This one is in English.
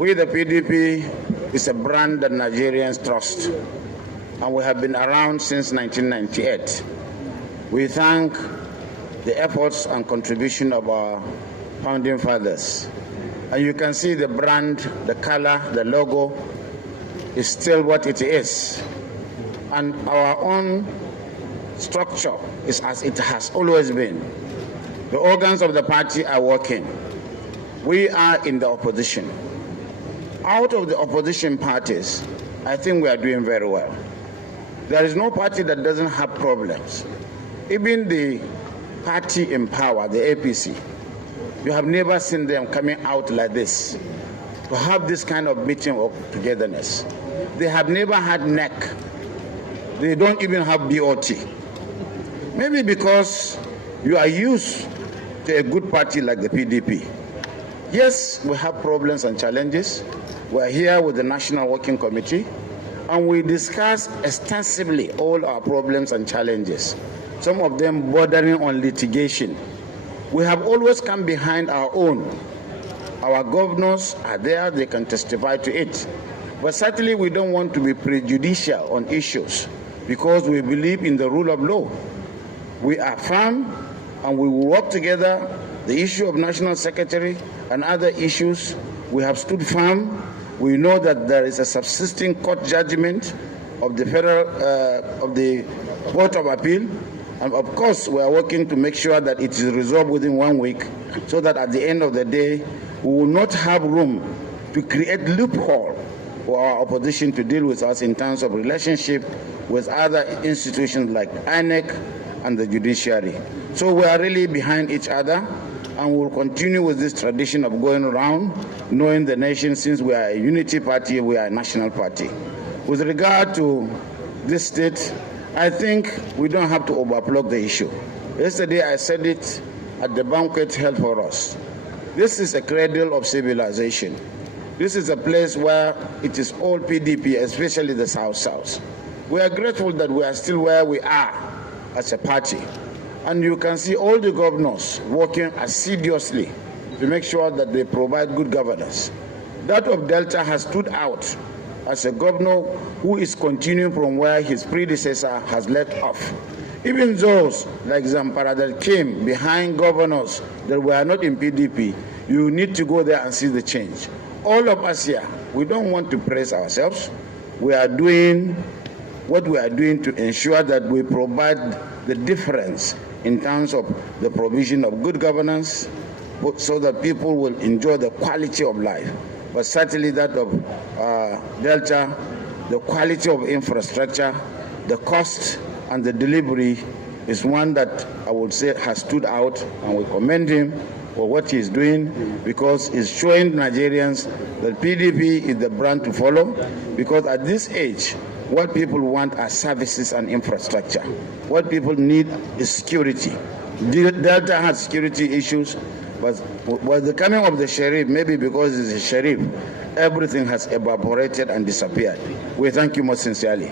We, the PDP, is a brand that Nigerians trust, and we have been around since 1998. We thank the efforts and contribution of our founding fathers. And you can see the brand, the color, the logo is still what it is. And our own structure is as it has always been. The organs of the party are working. We are in the opposition. Out of the opposition parties, I think we are doing very well. There is no party that doesn't have problems. Even the party in power, the APC, you have never seen them coming out like this to have this kind of meeting of togetherness. They have never had NEC. They don't even have BOT. Maybe because you are used to a good party like the PDP. Yes, we have problems and challenges. We are here with the National Working Committee, and we discuss extensively all our problems and challenges, some of them bordering on litigation. We have always come behind our own. Our governors are there, they can testify to it. But certainly we don't want to be prejudicial on issues because we believe in the rule of law. We are firm and we will work together. The issue of National Secretary and other issues, we have stood firm. We know that there is a subsisting court judgment of the of the Court of Appeal. And of course, we are working to make sure that it is resolved within 1 week so that at the end of the day, we will not have room to create loophole for our opposition to deal with us in terms of relationship with other institutions like INEC and the judiciary. So we are really behind each other, and we'll continue with this tradition of going around, knowing the nation. Since we are a unity party, we are a national party. With regard to this state, I think we don't have to overplug the issue. Yesterday I said it at the banquet held for us. This is a cradle of civilization. This is a place where it is all PDP, especially the South-South. We are grateful that we are still where we are as a party. And you can see all the governors working assiduously to make sure that they provide good governance. That of Delta has stood out as a governor who is continuing from where his predecessor has left off. Even those like Zamfara that came behind governors that were not in PDP, you need to go there and see the change. All of us here, we don't want to praise ourselves. We are doing what we are doing to ensure that we provide the difference in terms of the provision of good governance so that people will enjoy the quality of life. But certainly that of Delta, the quality of infrastructure, the cost and the delivery is one that I would say has stood out, and we commend him for what he's doing because it's showing Nigerians that PDP is the brand to follow, because at this age, what people want are services and infrastructure. What people need is security. Delta has security issues, but with the coming of the sheriff, maybe because he's a sheriff, everything has evaporated and disappeared. We thank you most sincerely.